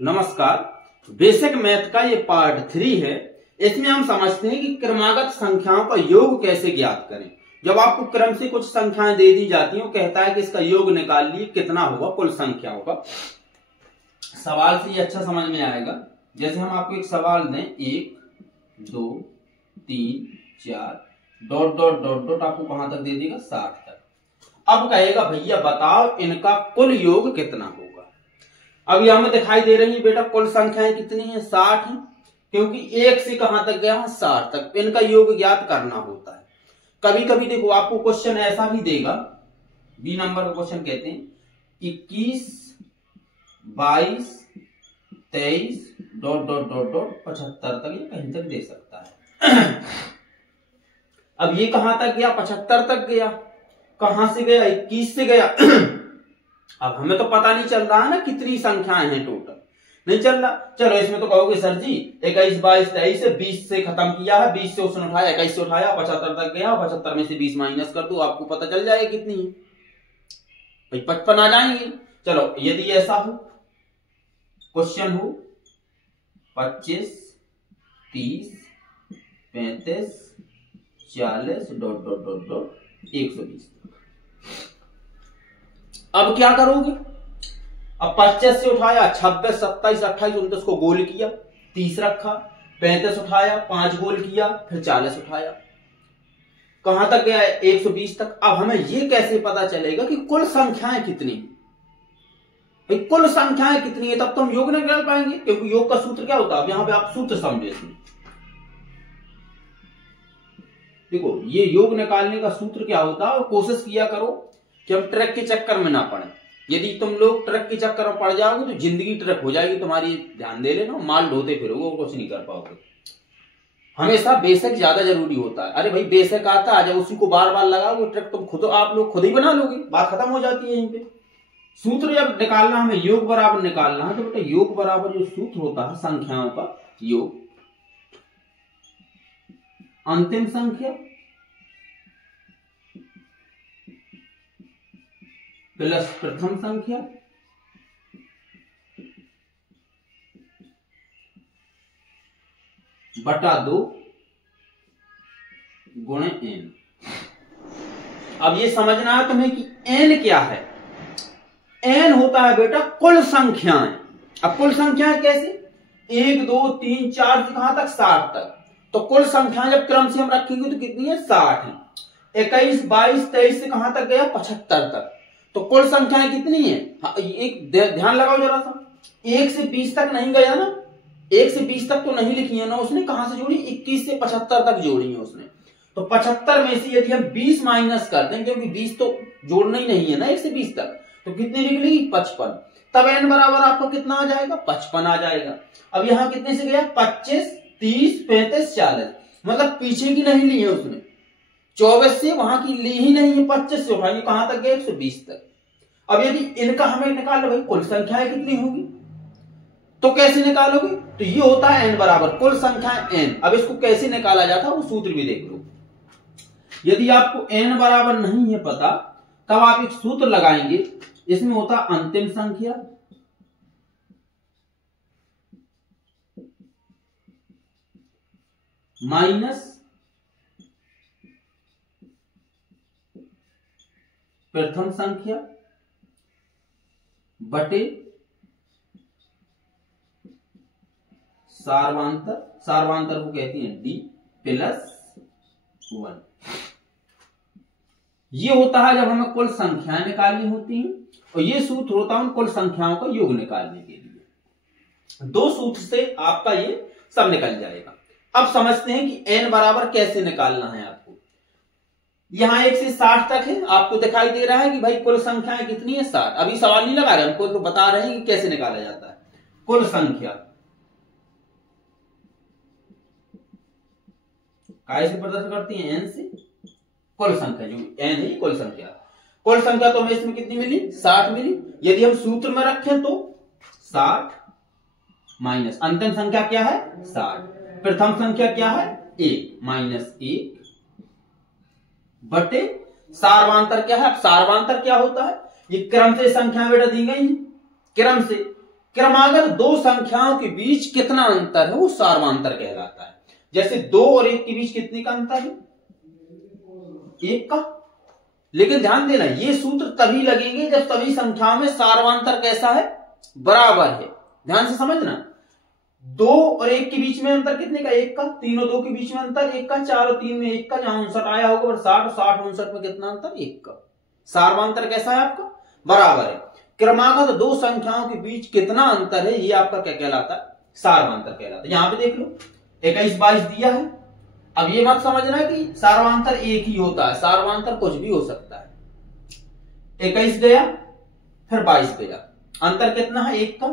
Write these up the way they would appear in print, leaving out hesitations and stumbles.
नमस्कार। Basic math का ये पार्ट 3 है। इसमें हम समझते हैं कि क्रमागत संख्याओं का योग कैसे ज्ञात करें। जब आपको क्रम से कुछ संख्याएं दे दी जाती हैं, वो कहता है कि इसका योग निकाल लिए, कितना होगा कुल संख्याओं का। सवाल से ये अच्छा समझ में आएगा। जैसे हम आपको एक सवाल दें, 1 2 3 4 डॉट डॉट डॉट डॉट, आपको कहां तक दे देगा, 60 तक। अब कहेगा भैया बताओ इनका कुल योग कितना होगा। अब यहां में दिखाई दे रही है बेटा कुल संख्याएं कितनी है, 60 है, क्योंकि 1 से कहां तक गया, 60 तक। इनका योग ज्ञात करना होता है। कभी कभी देखो आपको क्वेश्चन ऐसा भी देगा, बी नंबर का क्वेश्चन कहते हैं 21 22 23 डॉट डॉट डॉट डॉट 75 तक, ये कहीं तक दे सकता है। अब ये कहां तक गया, 75 तक गया। कहां से गया, 21 से गया। अब हमें तो पता नहीं चल रहा है ना कितनी संख्याएं हैं टोटल, नहीं चल रहा। चलो इसमें तो कहोगे सर जी 21 22 23 से 20 से खत्म किया है, 20 से उसने उठाया, 21 से उठाया, 75 तक गया, 75 में से 20 माइनस कर दो, आपको पता चल जाएगा कितनी है भाई, 55 आ जाएंगे। चलो यदि ऐसा हो, क्वेश्चन हो 25 30 35 40 डॉट डॉट डॉट डॉट 120। अब क्या करोगे, अब 25 से उठाया, 26 27 28 29 को गोल किया, 30 रखा, 35 उठाया, 5 गोल किया, फिर 40 उठाया, कहां तक गया, 120 तक। अब हमें यह कैसे पता चलेगा कि कुल संख्याएं कितनी भाई, कुल संख्याएं कितनी है, तब तो हम योग निकाल पाएंगे, क्योंकि योग का सूत्र क्या होता है। अब यहां पे आप सूत्र समझे इसमें, देखो ये योग निकालने का सूत्र क्या होता है, और कोशिश किया करो कि हम ट्रक के चक्कर में ना पड़े। यदि तुम लोग ट्रक के चक्कर में पड़ जाओगे तो जिंदगी ट्रक हो जाएगी तुम्हारी। ध्यान दे लेना, माल ढोते फिरोगे, कुछ नहीं कर पाओगे। हमेशा बेसिक ज्यादा जरूरी होता है। अरे भाई बेसिक आता है, जब उसी को बार बार लगाओगे ट्रक तुम खुद, आप लोग खुद ही बना लोगे, बात खत्म हो जाती है यहीं पे। सूत्र जब निकालना, हमें योग बराबर निकालना है, तो बेटा योग बराबर जो सूत्र होता है संख्याओं का, योग अंतिम संख्या प्लस प्रथम संख्या बटा 2 गुणे n। अब ये समझना है तुम्हें कि n क्या है। n होता है बेटा कुल संख्याएं। अब कुल संख्याएं कैसे, 1 2 3 4 से कहां तक, 60 तक। तो कुल संख्याएं जब क्रम से हम रखेंगे तो कितनी है, 60 है। 21 22 23 से कहां तक गया, 75 तक। तो कुल संख्याएं कितनी है, एक ध्यान लगाओ जरा सा, 1 से 20 तक नहीं गया ना, 1 से 20 तक तो नहीं लिखी है ना उसने, कहां से जोड़ी, 21 से 75 तक जोड़ी है उसने। तो 75 में से यदि हम 20 माइनस कर दें, क्योंकि 20 तो जोड़ना ही नहीं है ना 1 से 20 तक, तो कितनी निकलेगी, 55। तब n बराबर आपको कितना आ जाएगा, 55 आ जाएगा। अब यहां कितने से गया, 25 30 35 40, मतलब पीछे की नहीं ली है उसने, 24 से वहां की ली ही नहीं है, 25 से उठाएंगे, कहां तक गया, 120 तक। अब यदि इनका हमें निकाल लो भाई कुल संख्याएं कितनी होगी, तो कैसे निकालोगे, तो ये होता है n बराबर कुल संख्या n। अब इसको कैसे निकाला जाता है वो सूत्र भी देख लो। यदि आपको n बराबर नहीं है पता, तब आप एक सूत्र लगाएंगे, इसमें होता अंतिम संख्या माइनस प्रथम संख्या बटे सार्वांतर, सार्वांतर को कहती है d प्लस 1। ये होता है जब हमें कुल संख्याएं निकालनी होती हैं, और ये सूत्र होता है उन कुल संख्याओं का योग निकालने के लिए। 2 सूत्र से आपका ये सब निकल जाएगा। अब समझते हैं कि n बराबर कैसे निकालना है आपको। यहां 1 से 60 तक है, आपको दिखाई दे रहा है कि भाई कुल संख्याएं कितनी है, 60। अभी सवाल नहीं लगा रहे, हमको तो बता रहे हैं कि कैसे निकाला जाता है। कुल संख्या कैसे प्रदर्शन करती है, n से। कुल संख्या जो n है कुल संख्या, कुल संख्या तो हमें इसमें कितनी मिली, 60 मिली। यदि हम सूत्र में रखें तो 60 माइनस अंतिम संख्या क्या है, 60, प्रथम संख्या क्या है, 1 माइनस 1 बटे सार्वांतर क्या है। अब सार्वांतर क्या होता है, ये क्रम से संख्या बेटा दी गई है, क्रम से क्रमागत दो संख्याओं के बीच कितना अंतर है वो सार्वांतर कहलाता है। जैसे 2 और 1 के बीच कितने का अंतर है? 1 का। लेकिन ध्यान देना, ये सूत्र तभी लगेंगे जब सभी संख्याओं में सार्वांतर कैसा है? बराबर है। ध्यान से समझना, 2 और 1 के बीच में अंतर कितने का? 1 का। 3 और 2 के बीच में अंतर 1 का। 4 और 3 में 1 का। जहां 59 आया होगा और 60 और 60 59 में कितना अंतर? 1 का। सार्वांतर कैसा है आपका? बराबर है। क्रमागत दो संख्याओं के बीच कितना अंतर है ये आपका क्या कहलाता है? सार्वांतर कहलाता है। यहां पे देख लो 21 22 दिया है। अब ये मत समझना कि सार्वांतर एक ही होता है, सार्वांतर कुछ भी हो सकता है। 21 गया फिर 22 गया, अंतर कितना है? 1 का।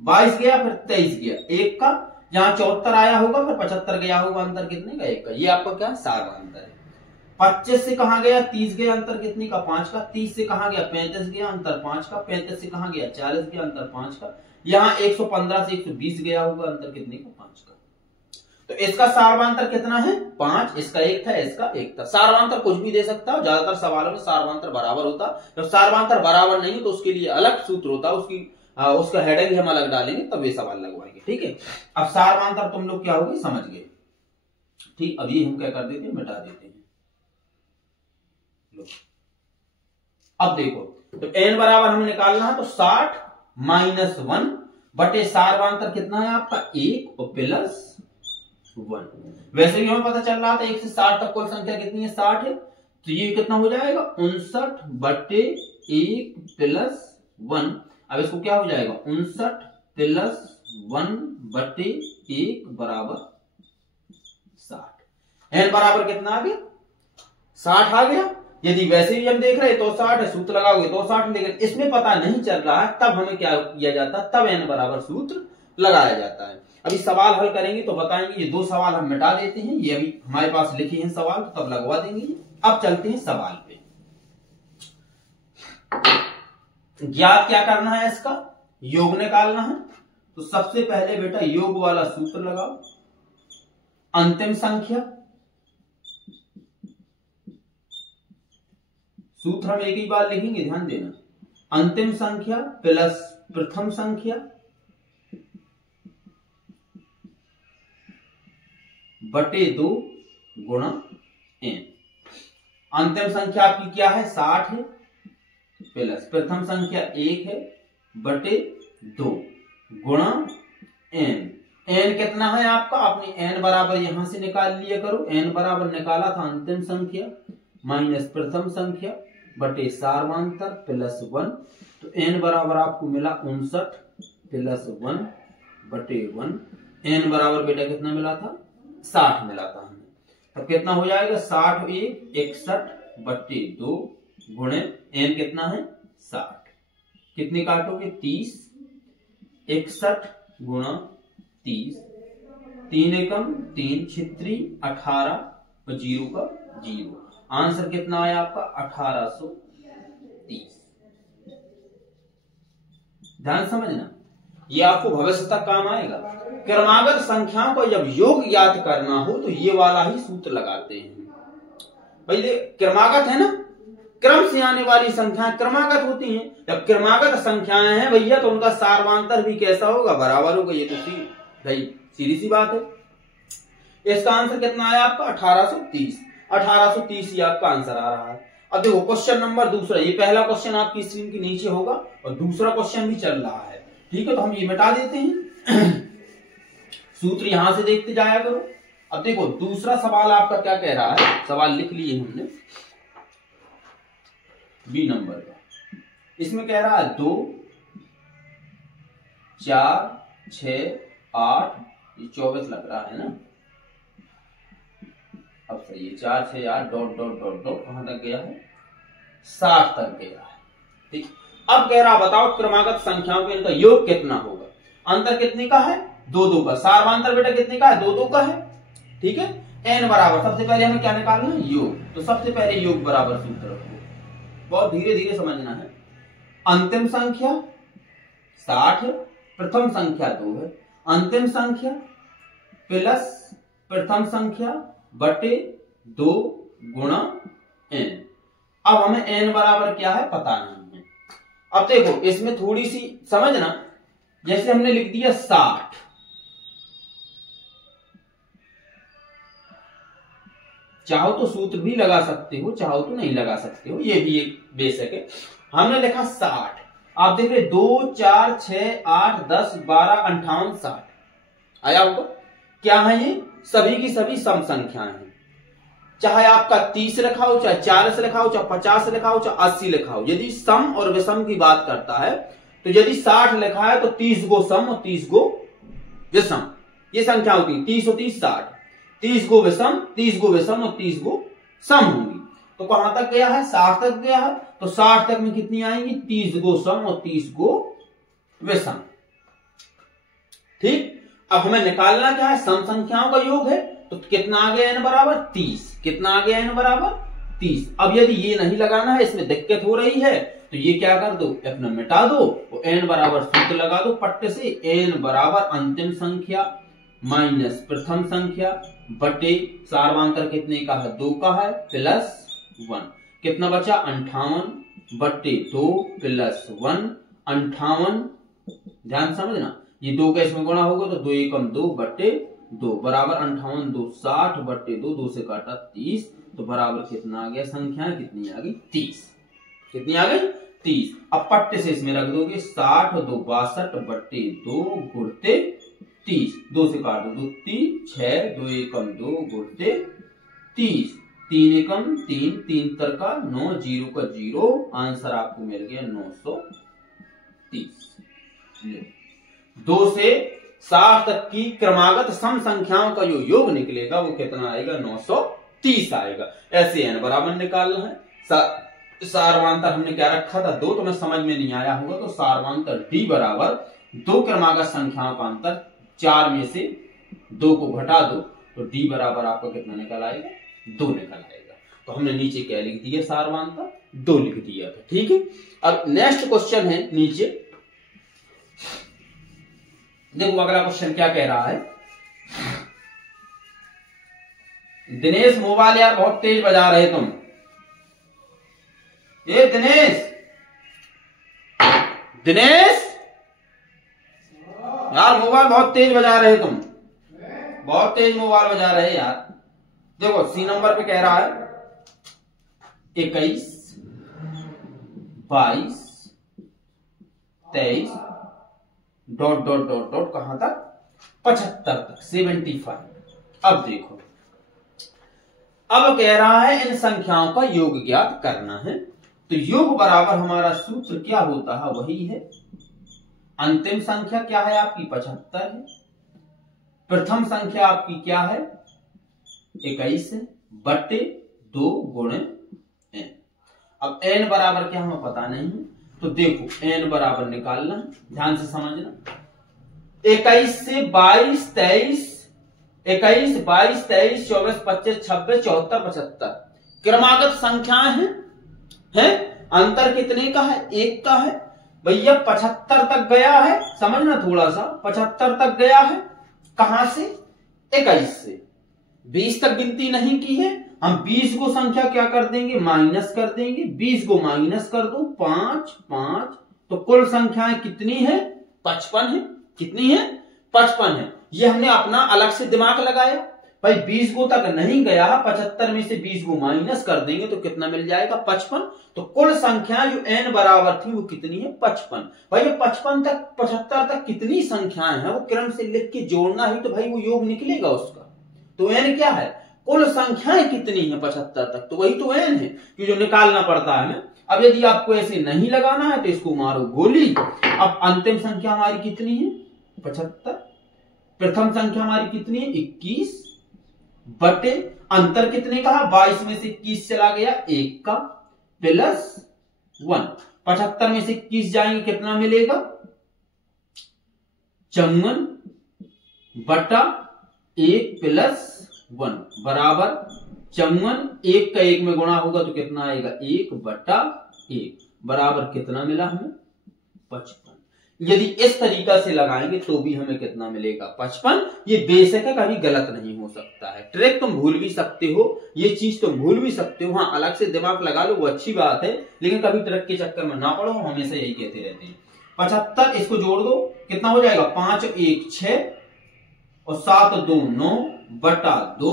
22 गया फिर 23 गया, 1 का। जहां 74 आया होगा फिर 75 गया होगा, अंतर कितने का? 1 का। ये आपका क्या? सार्वांतर है। 25 से कहां गया? 30 गया, अंतर कितने का? 5 का। 30 से कहां गया? 35 गया, अंतर 5 का। 35 से कहां गया? 40 गया, अंतर 5 का। यहां 115 से 120 गया होगा, अंतर कितने का? 5 का। तो इसका सार्वांतर कितना है? 5। इसका 1 था, इसका 1 था। सार्वांतर कुछ भी दे सकता है, ज्यादातर सवालों में सार्वांतर बराबर होता। जब सार्वांतर बराबर नहीं तो उसके लिए अलग सूत्र होता, उसका हेडिंग हम अलग डालेंगे तब ये सवाल लगवाएंगे। ठीक है, अब सार्वांतर तुम लोग क्या होगी समझ गए। ठीक, अब ये हम क्या कर देते हैं? मिटा देते हैं। अब देखो, तो n बराबर हमें निकालना है तो 60 माइनस 1 बटे सार्वांतर कितना है आपका? 1 और प्लस 1। वैसे भी हमें पता चल रहा था 1 से 60 तक कुल संख्या कितनी है? 60 है। तो ये कितना हो जाएगा? 59 बटे 1 प्लस 1। अब इसको क्या हो जाएगा? 59 प्लस 1 बटे 1 बराबर 60। n बराबर कितना आ गया? 60 आ गया। यदि वैसे भी हम देख रहे हैं तो 60 है, सूत्र लगाओगे तो 60, लेकिन इसमें पता नहीं चल रहा है तब हमें क्या किया जाता है? तब n बराबर सूत्र लगाया जाता है। अभी सवाल हल करेंगे तो बताएंगे। ये 2 सवाल हम मिटा देते हैं, ये अभी हमारे पास लिखे हैं सवाल तो तब लगवा देंगे। अब चलते हैं सवाल पे। ज्ञात क्या करना है? इसका योग निकालना है। तो सबसे पहले बेटा योग वाला सूत्र लगाओ। अंतिम संख्या, सूत्र हम एक ही बार लिखेंगे, ध्यान देना। अंतिम संख्या प्लस प्रथम संख्या बटे 2 गुणा n। अंतिम संख्या आपकी क्या है? 60 है, प्लस प्रथम संख्या 1 है बटे 2 गुणा n। n कितना है आपका? आपने n बराबर यहां से निकाल लिया करो। n बराबर निकाला था अंतिम संख्या माइनस प्रथम संख्या बटे सार्वांतर प्लस 1। तो n बराबर आपको मिला 59 प्लस 1 बटे 1। n बराबर बेटा कितना मिला था? 60 मिला था हमें। तब कितना हो जाएगा? 60 1 61 बटे 2 गुणे n कितना है? 60। कितने काटोगे? 30। 61 गुणा 30, 3 एकम 3 छित्री 18 और 0 का 0। आंसर कितना आया आपका? 1830। ध्यान समझना, ये आपको भविष्य तक काम आएगा। क्रमागत संख्याओं का जब योग ज्ञात करना हो तो ये वाला ही सूत्र लगाते हैं। पहले क्रमागत है ना, क्रम से आने वाली संख्याएं क्रमागत होती हैं। जब क्रमागत संख्याएं हैं भैया तो उनका सार्वांतर भी कैसा होगा? बराबर होगा। ये तो भाई सीधी सी बात है। इसका आंसर कितना आया आपका? 1830। 1830 ये आपका आंसर आ रहा है। अब देखो क्वेश्चन नंबर दूसरा, ये पहला क्वेश्चन आपकी स्क्रीन के नीचे होगा और दूसरा क्वेश्चन भी चल रहा है। ठीक है, तो हम ये मिटा देते हैं। सूत्र यहां से देखते जाया करो। अब देखो दूसरा सवाल आपका क्या कह रहा है? सवाल लिख लिए हमने बी नंबर का। इसमें कह रहा है 2 4 6 8, ये 24 लग रहा है ना। अब सही है, 4 6 8 डॉट डॉट डॉट डॉट कहां तक गया है? 60 तक गया है। ठीक, अब कह रहा बताओ क्रमागत संख्याओं के इनका योग कितना होगा? अंतर कितने का है? 2 2 का। सार्वांतर बेटा कितने का है? 2 2 का है। ठीक है, n बराबर सबसे पहले हमें क्या निकालना है? योग। तो सबसे पहले योग बराबर सूत्र रखो, बहुत धीरे धीरे समझना है। अंतिम संख्या 60 है, प्रथम संख्या 2 है। अंतिम संख्या प्लस प्रथम संख्या बटे 2 गुणा n। अब हमें n बराबर क्या है पता नहीं है। अब देखो इसमें थोड़ी सी समझना, जैसे हमने लिख दिया 60, चाहो तो सूत्र भी लगा सकते हो, चाहो तो नहीं लगा सकते हो, ये भी एक बेसिक है। हमने लिखा 60, आप देख रहे 2 4 6 8 10 12 58 60 आया होगा। क्या है ये? सभी की सभी सम संख्याएं हैं, चाहे आपका 30 लिखा हो, चाहे 40 लिखा हो, चाहे 50 लिखा हो, चाहे 80 लिखा हो। यदि सम और विषम की बात करता है तो यदि 60 लिखा है तो 30 गो सम और 30 गो विषम, ये संख्या होती है 30 और 30 60, 30 गो विषम, 30 गो विषम और 30 गो सम होंगी। तो कहां तक गया है? 60 तक गया है। तो 60 तक में कितनी आएंगी? 30 गो सम और 30 गो विषम। ठीक, अब हमें निकालना क्या है? सम संख्याओं का योग है। तो कितना आ गया? n बराबर 30। कितना आ गया? n बराबर 30। अब यदि ये नहीं लगाना है, इसमें दिक्कत हो रही है, तो ये क्या कर दो? अपना मिटा दो और n बराबर सूत्र लगा दो पट्टे से। n बराबर अंतिम संख्या माइनस प्रथम संख्या बटे सार्वांतर कितने का है? 2 का है, प्लस 1। कितना बचा? 58 बटे 2 प्लस 1, 58। ध्यान समझना, ये 2 का इसमें गुणा होगा तो 2 एकम 2 बटे 2 बराबर 58 2 60 बटे 2, 2 से काटा 30, तो बराबर कितना आ गया? संख्या कितनी आ गई? 30। कितनी आ गई? 30। अब पट्टे से इसमें रख दोगे 60 2 62 बटे 2 गुणते 30, 2 से काट दो 2 3 6, 2 एकम 2 गुणते 30, 3 एकम 3, 3 तरका 9, 0 का 0, आंसर आपको मिल गया 930। 2 से 60 तक की क्रमागत सम संख्याओं का जो योग निकलेगा वो कितना आएगा? 930 आएगा। ऐसे n बराबर निकालना है। सार्वांतर हमने क्या रखा था? 2, तो मैं समझ में नहीं आया होगा, तो सार्वांतर d बराबर 2 क्रमागत संख्याओं का अंतर, 4 में से 2 को घटा दो तो d बराबर आपका कितना निकल आएगा? 2 निकल आएगा। तो हमने नीचे क्या लिख दिया? सार्वांतर 2 लिख दिया था। ठीक है, अब नेक्स्ट क्वेश्चन है नीचे, देखो अगला क्वेश्चन क्या कह रहा है। दिनेश मोबाइल यार बहुत तेज बजा रहे तुम। ये दिनेश यार मोबाइल बहुत तेज बजा रहे तुम, बहुत तेज मोबाइल बजा रहे यार। देखो सी नंबर पे कह रहा है 21 22 23 डॉट डॉट डॉट डॉट कहां तक? 75 तक, 75। अब देखो, अब कह रहा है इन संख्याओं का योग ज्ञात करना है। तो योग बराबर हमारा सूत्र क्या होता है? वही है, अंतिम संख्या क्या है आपकी? 75 है। प्रथम संख्या आपकी क्या है? 21 है, बटे 2 गुणे n। अब n बराबर क्या हमें पता नहीं है, तो देखो n बराबर निकालना, ध्यान से समझना। 21 से 22 23, 21 22 23 24 25 26 74 75 क्रमागत संख्याएं हैं। अंतर कितने का है? 1 का है। भैया 75 तक गया है, समझना थोड़ा सा, 75 तक गया है। कहां से? 21 से। 20 तक गिनती नहीं की है, हम 20 को संख्या क्या कर देंगे? माइनस कर देंगे। 20 को माइनस कर दो, 5 5, तो कुल संख्याएं कितनी है? 55 है। कितनी है? 55 है। ये हमने अपना अलग से दिमाग लगाया, भाई 20 को तक नहीं गया, 75 में से 20 को माइनस कर देंगे तो कितना मिल जाएगा? 55। तो कुल संख्या जो n बराबर थी वो कितनी है? 55। भाई 55 तक 75 तक कितनी संख्याएं हैं वो क्रम से लिख के जोड़ना ही तो भाई वो योग निकलेगा उसका। तो n क्या है? कुल संख्याएं कितनी है 75 तक, तो वही तो n है कि जो निकालना पड़ता है हमें। अब यदि आपको ऐसे नहीं लगाना है तो इसको मारो गोली। अब अंतिम संख्या हमारी कितनी है? 75। प्रथम संख्या हमारी कितनी है? 21 बटे अंतर कितने का? 22 में से 21 चला गया, 1 का, प्लस 1। 75 में से 21 जाएंगे, कितना मिलेगा? 54 बटा 1 प्लस 1 बराबर 54। 1 का 1 में गुणा होगा तो कितना आएगा? 1 बटा 1 बराबर कितना मिला हमें? 55। यदि इस तरीका से लगाएंगे तो भी हमें कितना मिलेगा? 55। ये बेसिक है, कभी गलत नहीं हो सकता है। ट्रिक तुम भूल भी सकते हो, ये चीज तुम भूल भी सकते हो। हाँ, अलग से दिमाग लगा लो वो अच्छी बात है, लेकिन कभी ट्रिक के चक्कर में ना पड़ो, हमेशा यही कहते रहते हैं। 75, इसको जोड़ दो कितना हो जाएगा 5 1 6 और 7 2 9 बटा 2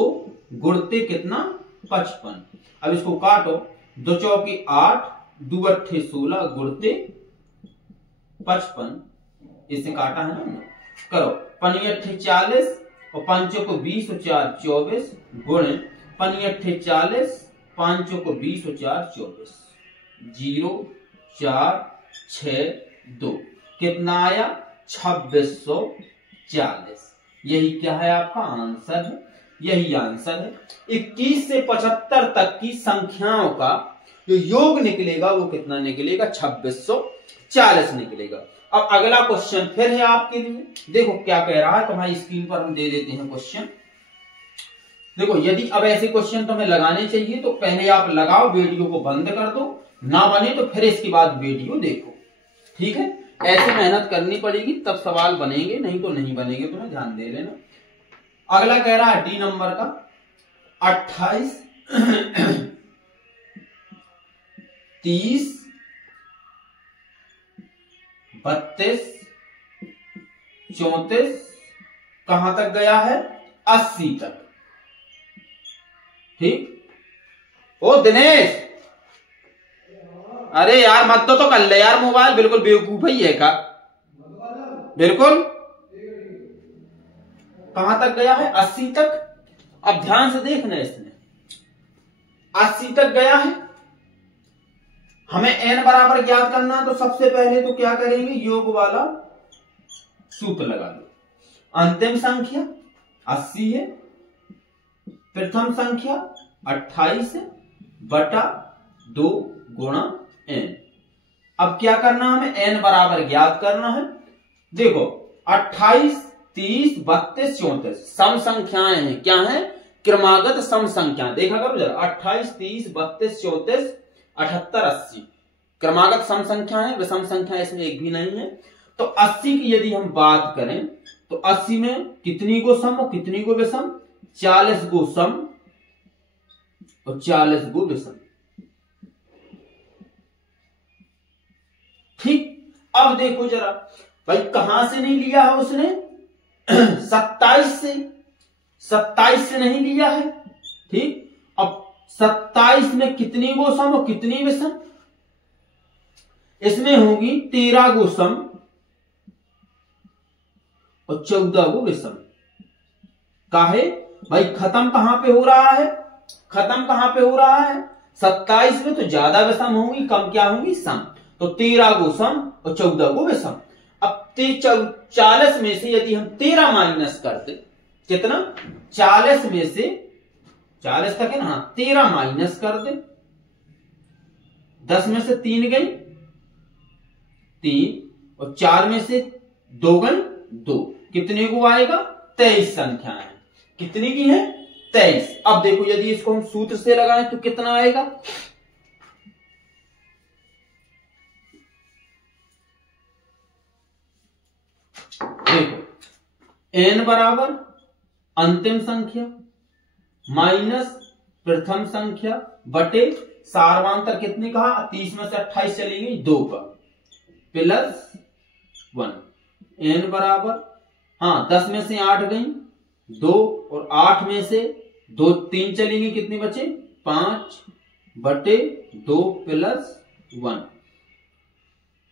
गुणते कितना 55। अब इसको काटो, 2 चौके 8 2 अट्ठे 16 गुणते 55, इससे काटा है ना, करो 5 अट्ठे 40 और 5 को 20 और 4 24 गुणे 5 अट्ठे 40 5 को 20 और 4 24 0 4 6 2 कितना आया 2640। यही क्या है आपका आंसर है, यही आंसर है। 21 से 75 तक की संख्याओं का जो योग निकलेगा वो कितना निकलेगा 2640 निकलेगा। अब अगला क्वेश्चन फिर है आपके लिए, देखो क्या कह रहा है, तुम्हारी स्क्रीन पर हम दे देते हैं क्वेश्चन। देखो यदि अब ऐसे क्वेश्चन तुम्हें लगाने चाहिए तो पहले आप लगाओ, वीडियो को बंद कर दो, ना बने तो फिर इसके बाद वीडियो देखो, ठीक है। ऐसे मेहनत करनी पड़ेगी तब सवाल बनेंगे, नहीं तो नहीं बनेंगे, तुम्हें ध्यान दे लेना। अगला कह रहा है डी नंबर का 28 30 32 34 कहां तक गया है 80 तक, ठीक। ओ दिनेश, अरे यार मत तो कर ले यार मोबाइल, बिल्कुल बेवकूफ ही है का, बिल्कुल। कहां तक गया है 80 तक। अब ध्यान से देखना, इसने 80 तक गया है, हमें n बराबर ज्ञात करना है, तो सबसे पहले तो क्या करेंगे, योग वाला सूत्र लगा लो। अंतिम संख्या 80 है, प्रथम संख्या 28 है बटा 2 गुणा n। अब क्या करना है, हमें n बराबर ज्ञात करना है। देखो 28 30 32 34 सम संख्याएं हैं, क्या है क्रमागत सम संख्या। देखा करो जरा, 28 30 32 34 78 80 क्रमागत सम संख्या है, विषम संख्या इसमें एक भी नहीं है। तो 80 की यदि हम बात करें तो 80 में कितनी को सम और कितनी को विषम, 40 को सम और 40 को विषम, ठीक। अब देखो जरा भाई कहां से नहीं लिया है उसने 27 से नहीं लिया है, ठीक। अब 27 में कितनी को सम और कितनी विषम, इसमें होगी 13 को सम और 14 को विषम। काहे भाई, खत्म कहां पे हो रहा है, खत्म कहां पे हो रहा है 27 में, तो ज्यादा विषम होंगी कम क्या होंगी सम, तो 13 को सम और 14 को विषम। अब 40 में से यदि हम 13 माइनस करते, कितना 40 में से 40 तक है ना, 13 माइनस कर दे, 10 में से 3 गई 3 और 4 में से 2 गई 2, कितने को आएगा 23 संख्या है, कितनी की है 23। अब देखो यदि इसको हम सूत्र से लगाएं तो कितना आएगा, देखो n बराबर अंतिम संख्या माइनस प्रथम संख्या बटे सार्वांतर कितने कहा 30 में से 28 चली गई 2 का प्लस 1, n बराबर, हाँ 10 में से 8 गई 2 और 8 में से 2 3 चलेंगी, कितनी बचे 5 बटे 2 प्लस 1।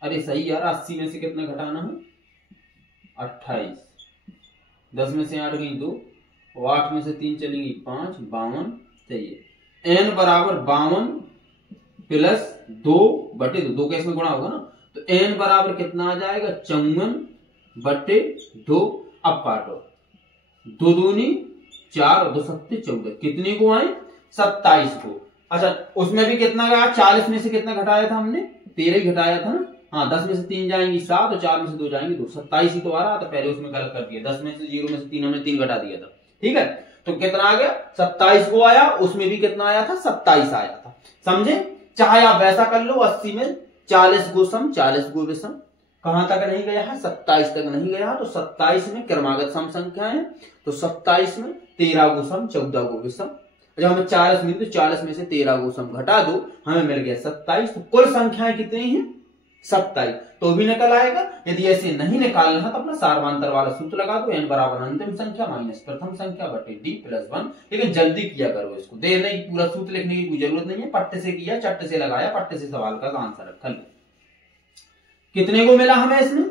अरे सही यार, 80 में से कितना घटाना है 28, 10 में से 8 गई 2 और 8 में से 3 चलेंगी 5, 52 चाहिए। n बराबर 52 प्लस 2 बटे 2, 2 के इसमें गुणा होगा ना, तो n बराबर कितना आ जाएगा 54 बटे 2। अब काटो, 2 दूनी 4 और 2 सत्ते 14, कितने को आए 27 को। अच्छा उसमें भी कितना गया, 40 में से कितना घटाया था हमने 13 ही घटाया था ना, हाँ 10 में से 3 जाएंगी 7 और 4 में से 2 जाएंगी 2, 27 ही तो आ रहा था, पहले उसमें गलत कर दिया, 10 में से 0 में से 3 हमने 3 घटा दिया था, ठीक है। तो कितना आ गया 27 को आया, उसमें भी कितना आया था 27 आया था, समझे। चाहे आप वैसा कर लो, 80 में 40 को सम 40 को विषम, कहां तक नहीं गया है 27 तक नहीं गया, तो 27 में क्रमागत सम संख्या है, तो 27 में 13 को सम 14 को विषम। जब हमें 40 मिली तो 40 में से 13 को सम घटा दो, हमें मिल गया 27। तो कुल संख्याएं कितनी हैं 27, तो भी निकल आएगा। यदि ऐसे नहीं निकालना है तो अपना सार्वधातुक वाला सूत्र लगा दो, n बराबर अंतिम संख्या माइनस प्रथम संख्या बटे d प्लस 1। लेकिन जल्दी किया करो इसको, देर नहीं, पूरा सूत्र लिखने की कोई जरूरत नहीं है। पट्टे से किया, चट्टे से लगाया, पट्टे से सवाल का आंसर रखा। कितने को मिला हमें इसमें?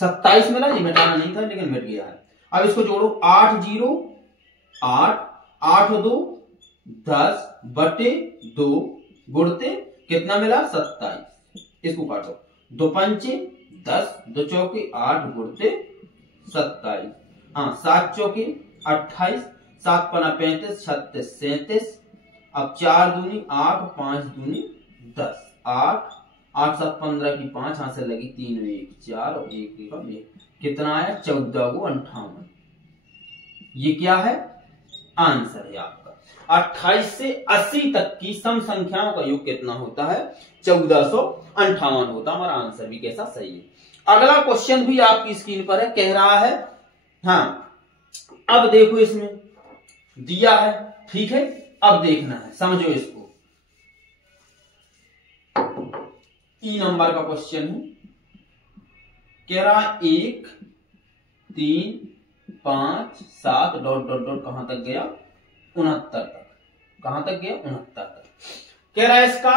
27 मिला। ये मिटाना नहीं था लेकिन मिट गया है। अब इसको जोड़ो, 8 0 8 8 2 10 बटे 2 गुणते कितना मिला? 27। इसको काटो, 2 पंचे 10, 2 चौके 8 गुणते 27। हाँ, 7 चौके 28, 7 पना 35, 36 37। अब 4 दूनी 8, 5 दूनी 10, 8 8 7 15 की 5, हाथ से लगी 3 1 4 और 1 1 कितना आया? 14 को 58। ये क्या है? आंसर है आपका। 28 से 80 तक की सम संख्याओं का योग कितना होता है? 1458 होता। हमारा आंसर भी कैसा? सही है। अगला क्वेश्चन भी आपकी स्क्रीन पर है, कह रहा है, हाँ अब देखो इसमें दिया है, ठीक है, अब देखना है, समझो इसको। ई नंबर का क्वेश्चन है, कह रहा है 1 3 5 7 डॉट डॉट डॉट कहां तक गया? 69 तक। कहां तक गया? 69 तक। कह रहा है इसका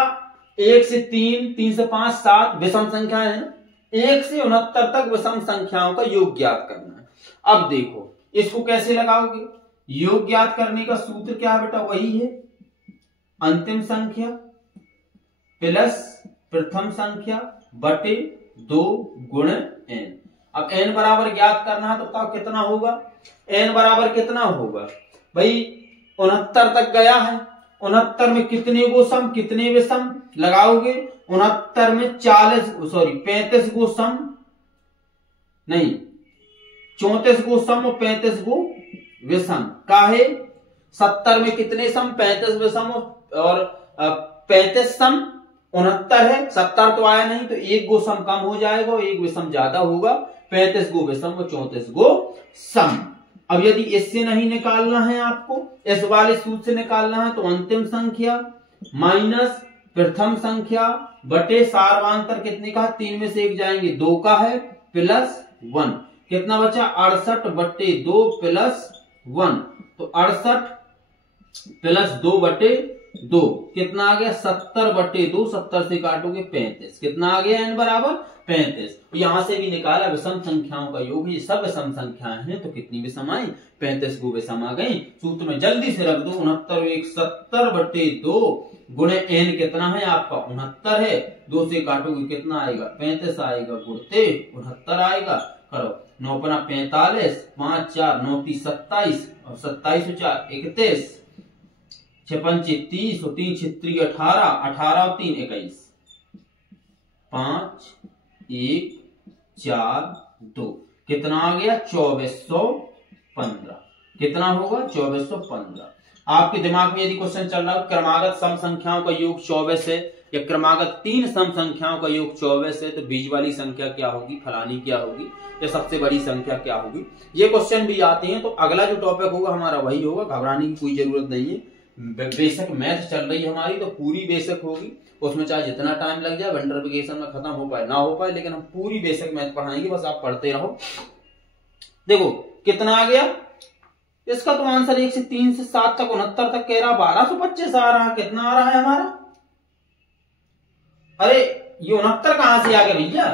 1 से 3 3 से 5 7 विषम संख्याएं है ना, 1 से 69 तक विषम संख्याओं का योग ज्ञात करना है। अब देखो इसको कैसे लगाओगे? योग ज्ञात करने का सूत्र क्या है बेटा? वही है अंतिम संख्या प्लस प्रथम संख्या बटे 2 गुण n। अब n बराबर ज्ञात करना है तो बताओ कितना होगा? n बराबर कितना होगा भाई? 69 तक गया है, 69 में कितने गो सम, कितने विषम लगाओगे? 69 में 35 गो सम नहीं, 34 गो सम और 35 गो विषम। काहे? 70 में कितने सम? 35 विषम और 35 सम। 69 है, 70 तो आया नहीं तो 1 गो सम कम हो जाएगा और 1 विषम ज्यादा होगा। 35 गो विषम और 34 गो सम। अब यदि इससे नहीं निकालना है आपको, इस वाले सूत्र से निकालना है, तो अंतिम संख्या माइनस प्रथम संख्या बटे सार्वधातुक कितने का? 3 में से 1 जाएंगे, 2 का है, प्लस 1। कितना बचा? 68 बटे 2 प्लस 1। तो 68 प्लस 2 बटे 2 कितना आ गया? 70 बटे 2। 70 से काटोगे 35। कितना आ गया? n बराबर 35। यहां से भी निकाला विषम संख्याओं का योग। ये सब विषम संख्याएं हैं तो कितनी विषम आई? 35 गो विषम आ गई। सूत्र में जल्दी से रख दो, 69 1 70 बटे 2 गुणे n कितना है आपका? 69 है। 2 से काटोगे कितना आएगा? 35 आएगा, गुणते 69 आएगा। करो, 9 पना 45, 5 4 9 3 27 और 27 4 31, 6 पंचे 30 और 3 6 18, 18 और 3 21, 5 1 4 2 कितना आ गया? 2415। कितना होगा? 2415। आपके दिमाग में यदि क्वेश्चन चल रहा हो क्रमागत सम संख्याओं का योग 24 है या क्रमागत 3 सम संख्याओं का योग 24 है, तो बीच वाली संख्या क्या होगी, फलानी क्या होगी, या सबसे बड़ी संख्या क्या होगी, ये क्वेश्चन भी आते हैं। तो अगला जो टॉपिक होगा हमारा वही होगा, घबराने की कोई जरूरत नहीं है। बेसिक मैथ चल रही है हमारी, तो पूरी बेसिक होगी, उसमें चाहे जितना टाइम लग जाए, विंटर वेकेशन में खत्म हो पाए ना हो पाए, लेकिन हम पूरी बेसिक मैथ पढ़ाएंगे, बस आप पढ़ते रहो। देखो कितना आ गया इसका, तो आंसर 1 से 3 से 7 तक 69 तक कह रहा, 1225 आ रहा। कितना आ रहा है हमारा? अरे ये 69 कहां से आ गया भैया?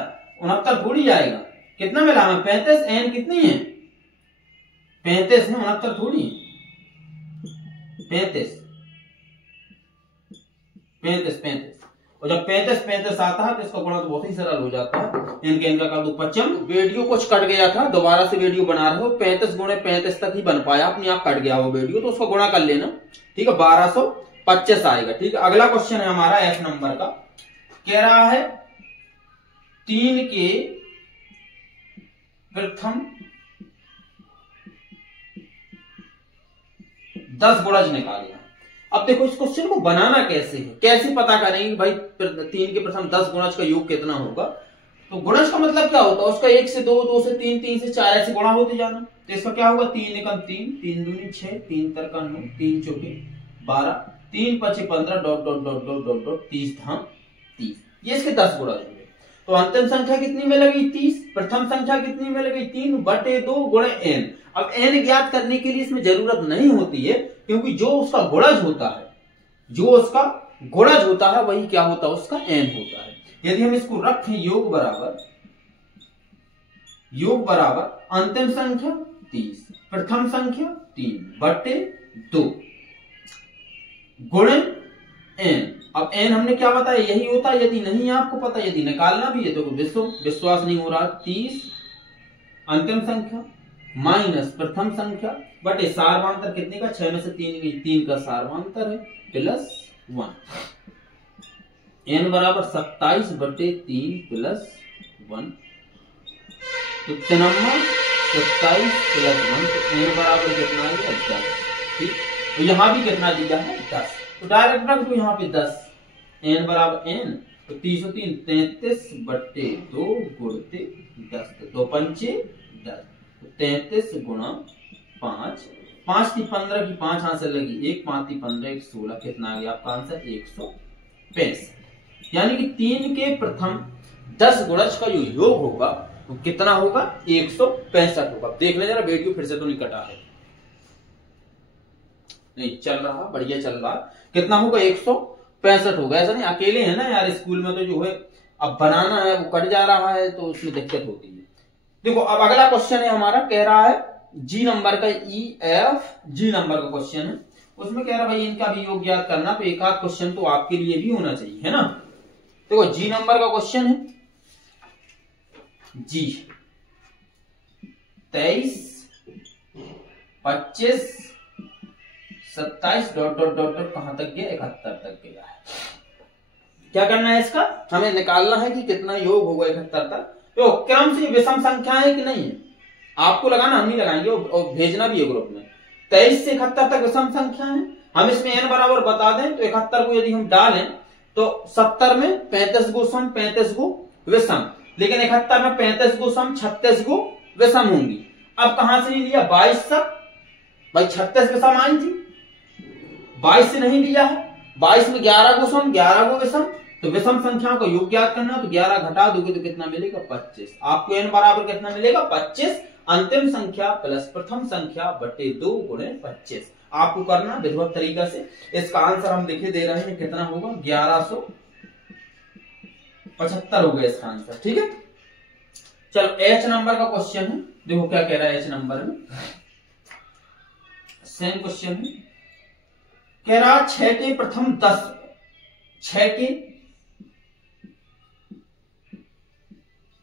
69 थोड़ी आएगा। कितना मिला हमें? 35। एन कितनी है? 35 है, 69 थोड़ी। 35 और जब 35 आता है तो इसका गुणा तो बहुत ही सरल हो जाता है। इनके इनका कर दो 55। वीडियो कुछ कट गया था, दोबारा से वीडियो बना रहे हो, 35 गुणे 35 तक ही बन पाया, अपने आप कट गया वो वीडियो, तो उसको गुणा कर लेना, ठीक है, 1225 आएगा। ठीक है, अगला क्वेश्चन है हमारा F नंबर का, कह रहा है 3 के प्रथम 10 गुणज निकालिए। अब देखो इस क्वेश्चन को बनाना कैसे है, कैसे पता करेंगे भाई 3 के प्रथम 10 गुणज का योग कितना होगा। तो गुणज का मतलब क्या होता है, उसका 1 से 2, 2 से 3, 3 से 4 ऐसे गुणा होते जाना। तो इसका क्या होगा, 3 एकम 3, 3 दूनी 6, 3 तरका 9, 3 चौके 12, 3 पचे 15 dot dot dot dot dot dot 30 धाम 30। ये इसके 10 गुणज हुए। तो अंतिम संख्या कितनी मिलेगी 30, प्रथम संख्या कितनी मिलेगी 3/2 गुणे n। अब n ज्ञात करने के लिए इसमें जरूरत नहीं होती है, क्योंकि जो उसका गुणज होता है वही क्या होता है, उसका n होता है। यदि हम इसको रखें योग बराबर अंतिम संख्या 30, प्रथम संख्या 3/2 गुणे n। अब n हमने क्या बताया, यही होता है। यदि नहीं आपको पता, यदि निकालना भी है तो विश्वास नहीं हो रहा, 30 अंतिम संख्या माइनस प्रथम संख्या बटे सार्वांतर कितने का, 6 में से 3 गई, 3 का सार्वांतर है प्लस 1। n बराबर 27/3 प्लस 1, तो 27 प्लस 1, तो n बराबर कितना है 10। ठीक, तो यहां भी कितना दिया है 10, तो डायरेक्ट रख दो यहाँ पे 10। n बराबर n, तो 30 और 3 33/2 गुणते 10, तो 2 पंचे 10, तो 33 गुणा 5, 5 थी 15 की 5 हाथ से लगी 1, 5 थी 15 1 16, कितना आ गया आपका आंसर 165। यानी कि 3 के प्रथम 10 गुणज का जो योग होगा वो कितना होगा, 165 होगा। देख ले जरा, वीडियो फिर से तो नहीं कटा है, नहीं चल रहा, बढ़िया चल रहा। कितना होगा 165 होगा। ऐसा नहीं अकेले है ना यार, स्कूल में तो जो है अब बनाना है वो कट जा रहा है, तो उसमें दिक्कत होती है। देखो अब अगला क्वेश्चन है हमारा, कह रहा है जी नंबर का, EFG नंबर का क्वेश्चन है। उसमें कह रहा भाई इनका भी योग ज्ञात करना, तो एक आध क्वेश्चन तो आपके लिए भी होना चाहिए, है ना। देखो जी नंबर का क्वेश्चन है, जी 23 25 27 ... कहां तक गया, 71 तक गया है। क्या करना है इसका, हमें निकालना है कि कितना योग होगा 71 तक। तो क्रम से विषम संख्या है कि नहीं है, आपको लगाना, हम नहीं लगाएंगे, और भेजना भी है ग्रुप में। 23 से 71 तक विषम संख्या है। हम इसमें n बराबर बता दें, तो 71 को यदि हम डालें तो 70 में 35 गो सम 35 गो विषम, लेकिन 71 में 35 गो सम 36 गो विषम होंगी। अब कहां से लिया 22 तक, भाई 36 विषम आई थी, 22 से नहीं लिया है। 22 में 11 गो सम 11 गो विषम, तो विषम संख्याओं का योग ज्ञात करना, तो 11 घटा दोगे तो कितना मिलेगा 25। आपको n बराबर कितना मिलेगा 25, अंतिम संख्या प्लस प्रथम संख्या बटे 2 गुणे 25। आपको करना विधिवत तरीका से। इसका आंसर हम लिखे दे रहे हैं, कितना होगा 1175 हो गया इसका आंसर। ठीक है, चलो H नंबर का क्वेश्चन है। देखो क्या कह रहा है H नंबर में, सेम क्वेश्चन है। कह रहा 6 के प्रथम 10, 6 के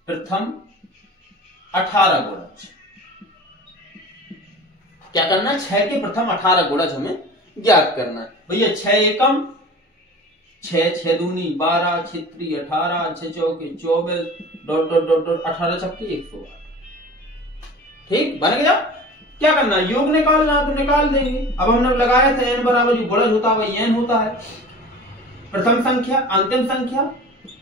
प्रथम 18 गुणज। क्या करना है, 6 के प्रथम 18 गुणज हमें ज्ञात करना है। भैया 6 एकम 6, 6 दूनी 12, 6 3 18, 6 चौके 24, ... 18 छक्के 108। ठीक, बन गया। क्या करना है, योग निकालना, तो निकाल देंगे। अब हमने लगाया था n बराबर जो गुणज होता है वही n होता है, प्रथम संख्या अंतिम संख्या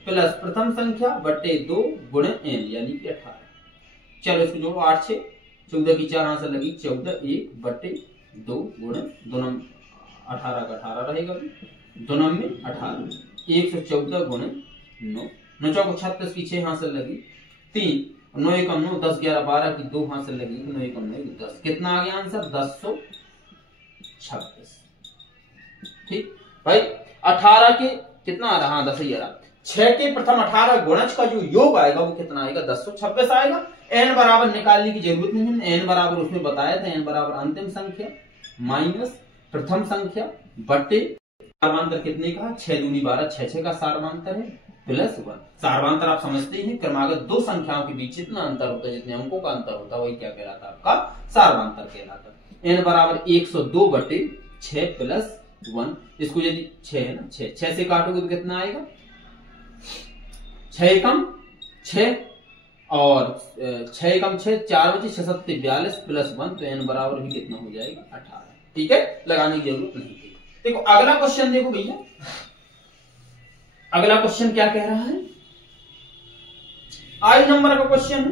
प्लस प्रथम संख्या बटे 2 गुणे n, यानी कि 18। चलो इसको जोड़ो, 8 6 14 की 4 हाथ से लगी 14, 1 बटे 2 गुणे 2 18 का 18 रहेगा, 2 में 18, 114 गुणे 9, 9 चौको 36 की 6 हाथ से लगी 3, 9 एकम 9, 10 11 12 की 2 हाथ से लगी 9 एकम 9 10। कितना आ गया आंसर 1026। ठीक भाई, 18 के कितना आ रहा, हाँ 10 ही आ रहा। 6 के प्रथम 18 गुणज का जो योग आएगा वो कितना आएगा 1026 आएगा। n बराबर निकालने की जरूरत नहीं है, n बराबर उसमें बताया था, n बराबर अंतिम संख्या माइनस प्रथम संख्या बटे सार्वांतर कितने का, 6 दूनी 12, 6 का सार्वांतर है प्लस 1। सार्वांतर आप समझते ही क्रमागत दो संख्याओं के बीच जितना अंतर होता है, जितने अंकों का अंतर होता है, वही क्या कहलाता है आपका सार्वांतर कहलाता है। n बराबर 102 बटे 6 प्लस 1। इसको यदि 6 है ना, 6 से काटोगे तो कितना आएगा, 6 एकम 6 और 6 एकम 6, 4 बचे 6 7 42 प्लस 1, तो n बराबर भी कितना हो जाएगा 18। ठीक है, लगाने की जरूरत नहीं थी। देखो अगला क्वेश्चन देखो भैया, अगला क्वेश्चन क्या कह रहा है, आई नंबर का क्वेश्चन है।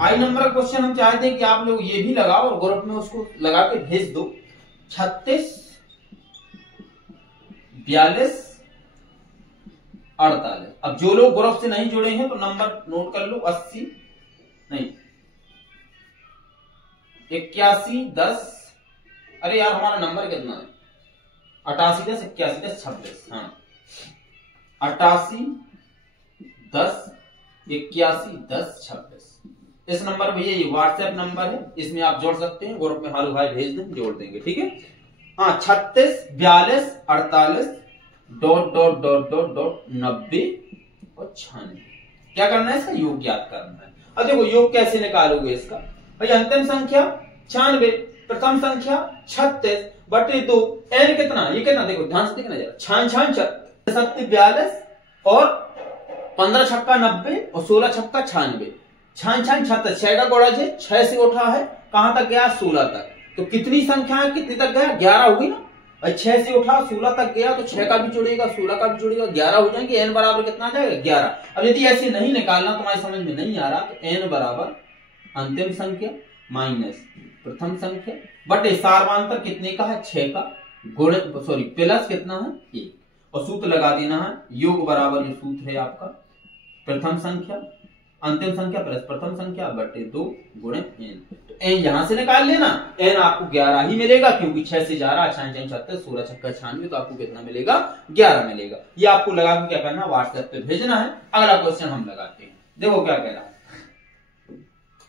आई नंबर का क्वेश्चन हम चाहते हैं कि आप लोग ये भी लगाओ और ग्रुप में उसको लगा के भेज दो। 36 42 48। अब जो लोग ग्रुप से नहीं जुड़े हैं तो नंबर नोट कर लो, 80 नहीं 81 10, अरे यार हमारा नंबर कितना है, 88 10 81 10 26, हाँ 88 10 81 10 26। इस नंबर भैया ये व्हाट्सएप नंबर है, इसमें आप जोड़ सकते हैं, ग्रुप में हालू भाई भेज दें, जोड़ देंगे, ठीक है। हाँ 36 42 48 ... 90 और 96। क्या करना है, इसका योग ज्ञात करना है। अब देखो योग कैसे निकालोगे इसका, भाई अंतिम संख्या 96, प्रथम संख्या 36 बटे 2, n कितना, ये कितना देखो ध्यान से देखना जरा, 6 42 और 15 छक्का 90 और 16 छक्का 96, 6 36, 6 का गुणज है, 6 से उठा है कहां तक गया, 16 तक। तो कितनी संख्या है, कितने तक गया, 11 होगी ना। 6 से उठा 16 तक गया तो 6 का भी जुड़ेगा 16 का भी जुड़ेगा, 11 हो जाएंगे। n बराबर कितना आ जाएगा, 11। अब यदि ऐसे नहीं निकालना तुम्हारी समझ में नहीं आ रहा तो n बराबर अंतिम संख्या माइनस प्रथम संख्या बटे सार्वांतर कितने का है, 6 का, गुण प्लस कितना है 1, और सूत्र लगा देना है, योग बराबर ये सूत्र है आपका, प्रथम संख्या अंतिम संख्या प्लस प्रथम संख्या बटे 2 गुणे n। तो n यहां से निकाल लेना, n आपको 11 ही मिलेगा, क्योंकि 6 से 11 6 6 36 16 छक्का 96, तो आपको कितना मिलेगा, 11 मिलेगा। ये आपको लगा के क्या करना, व्हाट्सएप पे भेजना है। अगला क्वेश्चन हम लगाते हैं, देखो क्या कह रहा है।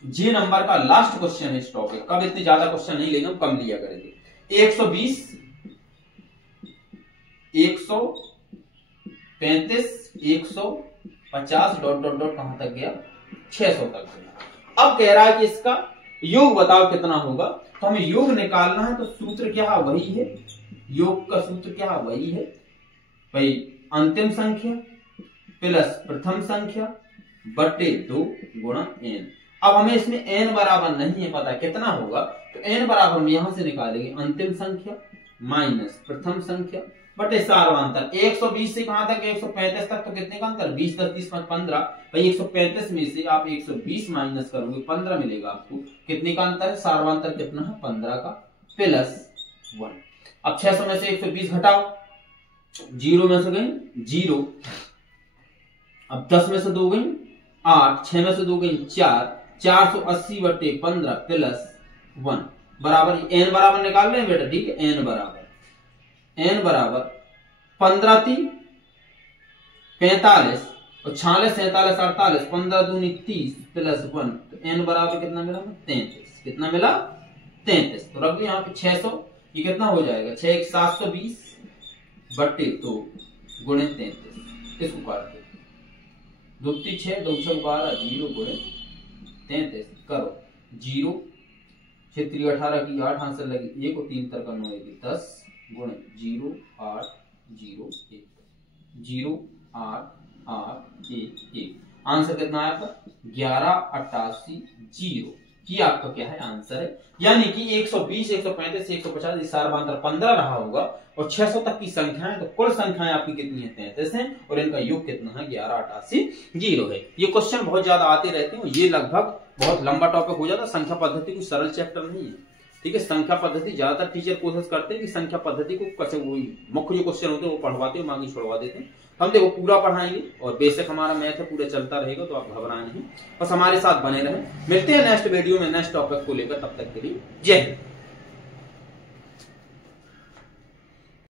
जी नंबर का लास्ट क्वेश्चन है इस टॉपिक का, इतने ज्यादा क्वेश्चन नहीं लेंगे, हम कम लिया करेंगे। 120 135 150 ... कहां तक गया, 600 तक गया। अब कह रहा है कि इसका योग बताओ कितना होगा। तो हमें योग निकालना है, तो सूत्र क्या है, वही है, योग का सूत्र क्या है, वही है भाई, अंतिम संख्या प्लस प्रथम संख्या बटे 2 गुणा n। अब हमें इसमें n बराबर नहीं है पता कितना होगा, तो n बराबर हम यहां से निकालेंगे अंतिम संख्या माइनस प्रथम संख्या बटे सार्वांतर। 120 से कहां तक, 135 तक, तो कितने का अंतर, 20 10 30 15। भाई 135 में से आप 120 माइनस करोगे 15 मिलेगा आपको, कितने का अंतर है, सार्वांतर कितना है 15 का, प्लस 1। अब 600 में से 120 घटाओ, 0 में से गई 0, अब 10 में से 2 गई 8, 6 में से 2 गई 4, 480 बटे 15 प्लस 1 बराबर n बराबर निकाल रहे हैं बेटा, ठीक है। n बराबर 15 3 45 और 46 47 48, 15 दूनी 30 प्लस 1, तो n बराबर कितना मिला, 33। कितना मिला, 33। तो रख लो यहाँ पे 600, ये कितना हो जाएगा, 6 1 720 बटे 2 गुणे 33। इसको काट दो, 2 3 6 2 6 12 0 गुणे 33 करो, 0 6 3 18 की 8 आंसर लगी 1 और 3 तरह 9 10 गुणे 0 8 0 1 0 8 8 1 1। आंसर कितना है आपका, 1188 0। ये आपका क्या है, आंसर है। यानी कि 120 135 150 सार्वांतर 15 रहा होगा, और 600 तक की संख्याएं, तो कुल संख्याएं आपकी कितनी है, 33 है, और इनका योग कितना है, 1188 0 है। ये क्वेश्चन बहुत ज्यादा आते रहते हैं, ये लगभग बहुत लंबा टॉपिक हो जाता है। संख्या पद्धति कोई सरल चैप्टर नहीं है, ठीक है। संख्या पद्धति ज्यादातर टीचर कोशिश करते हैं कि संख्या पद्धति को कैसे, मुख्य जो क्वेश्चन होते हैं वो पढ़वाते हैं, बाकी छुड़वा देते हैं। हम देखो पूरा पढ़ाएंगे, और बेसिक हमारा मैथ है, पूरा चलता रहेगा, तो आप घबराए नहीं, बस हमारे साथ बने रहें। मिलते हैं नेक्स्ट वीडियो में नेक्स्ट टॉपिक को लेकर, तब तक के लिए जय हिंद।